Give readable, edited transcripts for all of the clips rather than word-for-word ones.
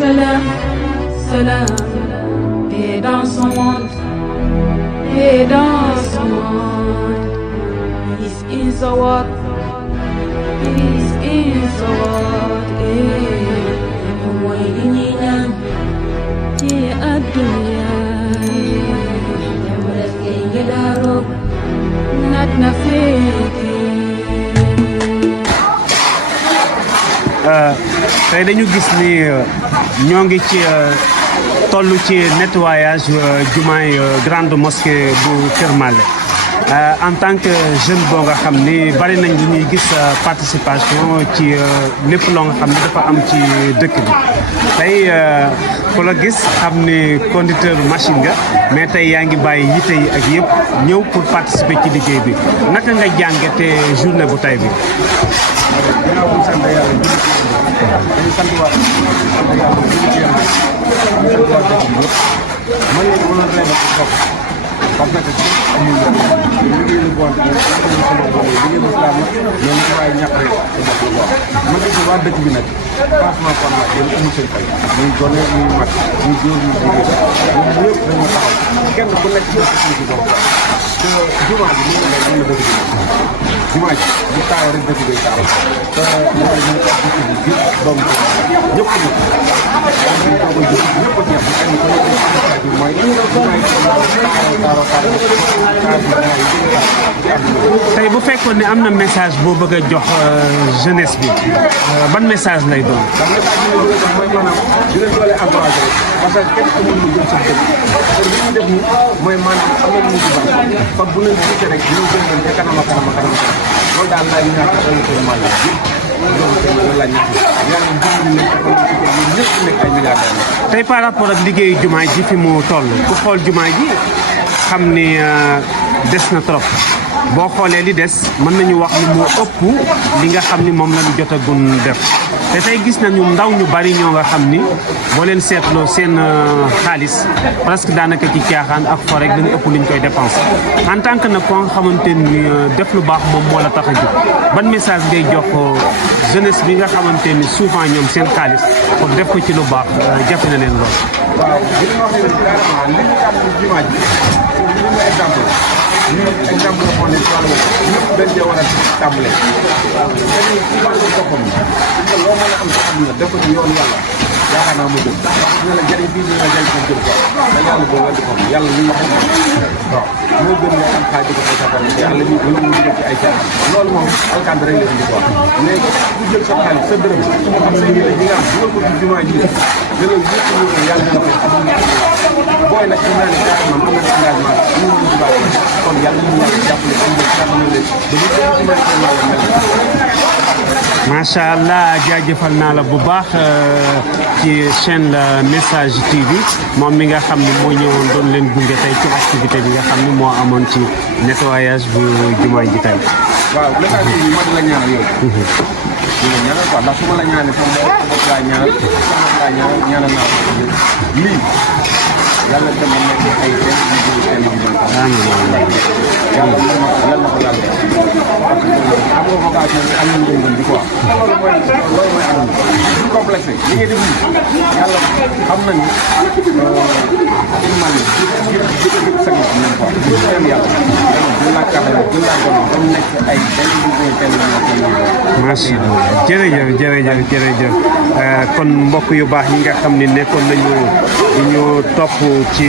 salam, salam, et dans son monde, et dans son monde. Peace in the world, peace in the world, ويلينا يا الدنيا يا رب نتنا فيك. tey dañu gis ni ñoo ngi ci tollu ci nettoyage jumaay grande mosquée bu Kër Mallé en tant que jeune boo nga xam ni bari nañ li ñuy gis participation ci lépp loo nga xam ni dafa am ci dëkk bi tey ku la gis xam ni conducteur machine nga mais tey yaa ngi bàyyi yitte yi ak yëpp ñëw pour participer ci liggéey bi naka nga jàngate journée bu tey bi. dañu sant waa sant yàlla bu ñu jéem a sant waa dëkk bi yëpp man léegi mën na rey ba bopp parce que amul liggéey lu bon sama bopp liggéey bu islam la mais ñu waaye ñàkk rek sa bopp la quoi man gis waa dëkk bi nag franchement kon nag yéen amul seen fay muy gone muy mag muy góor muy jigéen ñoom ñëpp dañoo taxaw kenn ku nekk ci bopp te jumaa bi ñu ne la dëkk bi jumaa ji bu taaw rek dëkk bi taaw te loolu ñu ko dëkk bi bi doom ñëpp ñu ko ñëpp ñëpp ko ñëpp kenn ko nekk mooy tey bu fekkoon ne am na message boo bëgg a jox jeunesse bi ban message lay doon. mooy maanaam di leen doole encouragé parce que kenn amul lu jëm sa dëkk te li ñu def nii mooy maanaam am na lu ñu ci baax kon bu leen gisee rek ñu jëm leen ca kanam a kanam a kanam loolu daal laay ñaax ak ay kër Mallé loolu laa ñaax yàlla jëm nekk ñëpp nekk ay milliardaires. tey par rapport ak liggéeyu jumaa ji fi mu toll ku xool jumaa ji xam ni des na trop boo xoolee li des mën nañu wax ni moo ëpp li nga xam ni moom lañu jotagun def te tey gis nañu ndaw ñu bari ñoo nga xam ni boo leen seetloo seen xaalis presque daanaka ci caaxaan ak fo rek dañu ëpp lu ñu koy dépenser en tant que nag ko nga xamante ni def lu baax moom moo la tax a jóg ban message ngay jox jeunesse bi nga xamante ni souvent ñoom seen xaalis pour def ko ci lu baax jafe na leen lool. waaw li ñu wax nii carrément li ñu am ci jumaa ji li ñu exemple exemple la xool ne ci wàllu ñëpp dañ cee war a tàmbalee te ni ci wàllu boppam loo mën a am ci àdduna def ko ci yoonu yàlla yaakaar naa mu jëm dina la jëriñ fii dina la jëriñ foofu jëm quoi da yàlla boo wàllu boppam yàlla li ñu wax waaw moo gën nga am xaaj di ko fay yàlla ñu lu mu def ci ay caaxaan loolu moom alkande rek la indi quoi léegi ku jël sa xaalis sa dërëm xam ne ñu nga am dugal ko ci jumaa ji dana wut ñu yàlla dina ko am booy nag ci naan carrément am na engagement ñu ñu ci baax kon yàlla ñu yàlla jàppale am nga jàppale leen ba ñu ci mën a mel macha allah jaajëfal naa la bu baax ci chaîne la Message TV moom mi nga xam ne moo ñëwoon doon leen gunge tey ci activité bi nga xam ne moo amoon ci nettoyage bu jumaa ji tey. waaw Message TV ma di la ñaanal yow. di la ñaanal quoi ndax su ma la ñaanee sama bopp laa ñaanal ñaanal naa ko lii yàlla dem na nekk ay benn yàlla na ko yàlla parce que amoo vocation bi am na njëriñ bi quoi loolu mooy àdduna du complexe li ngay def yàlla xam na ni man jëkkëjëkk sa bopp même quoi du am yàlla gën laa kàddu gën laa doon ba mu nekk ay benn macha allah jërëjëf kon mbokk yu baax ñi nga xam ne nekkoon nañu ñu topp ci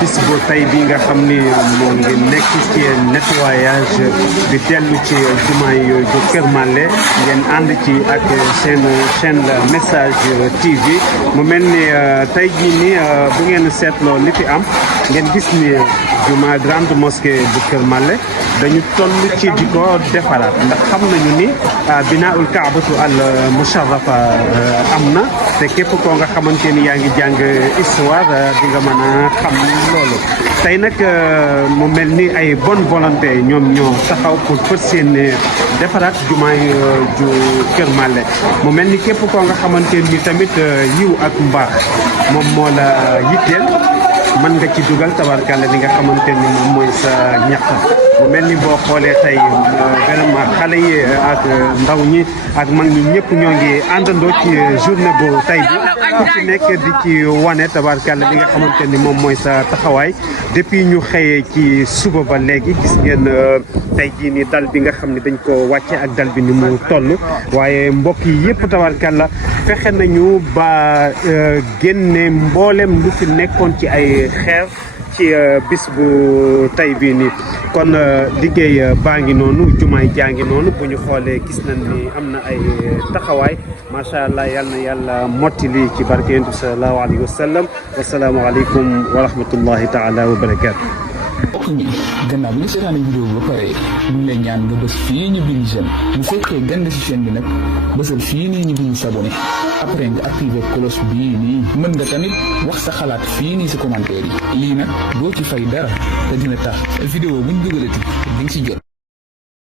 bis bu tey bi nga xam ni moo ngi nekk ci nettoyage bi dellu ci jumaay ju Kër Mallé ngeen ànd ci ak seen chaîne la Message TV mu mel ni tey jii ni bu ngeen seetloo li fi am ngeen gis ni juma grande mosquée bu Kër Mallé dañu toll ci di ko defaraat ndax xam nañu ni binaaul kaabatu al musharrafa am na te képp koo nga xamante ni yaa ngi jàng histoire di nga mën a xam loolu tey nag mu mel ni ay bonne volonté ñoom ñoo taxaw pour fas yéene defaraat jumaay ju Kër Mallé mu mel ni képp koo nga xamante ni tamit yiw ak mbaax moom moo la yitteel mën nga ci dugal tabarkàlla li nga xamante ni moom mooy sa ñax mu mel ni boo xoolee tey vraiment xale yi ak ndaw ñi ak mag ñi ñëpp ñoo ngi àndandoo ci journée bu tey bi ku ci nekk di ci wane tabarkàlla li nga xamante ni moom mooy sa taxawaay depuis ñu xëyee ci suba ba léegi gis ngeen tey jii ni dal bi nga xam ne dañ ko wàcce ak dal bi ni mu toll waaye mbokk yi yëpp tabarkàlla fexe nañu ba génne mboolem lu fi nekkoon ci ay xeer ci bis bu tey bii nii kon liggéey baa ngi noonu jumaay jaa ngi noonu bu ñu xoolee gis nañ ni am na ay taxawaay macha allah yal na yàlla mottali ci barke yonent bi sallallahu alayhi wa sallam wasalaamu aleykum wa rahmatullahi taala wa barakaatu. mbokk mi gannaaw bi nga seetaane vidéo bi ba pare ñu ngi lay ñaan nga bës fii ñu bind j'aime bu fekkee gën nga si chaîne bi nag bësal fii nii ñu bind s'abonné après nga activer cloche bii nii mën nga tamit wax sa xalaat fii nii si commentaire yi lii nag doo ci fay dara te dina tax vidéo buñ dugalati di nga si jot.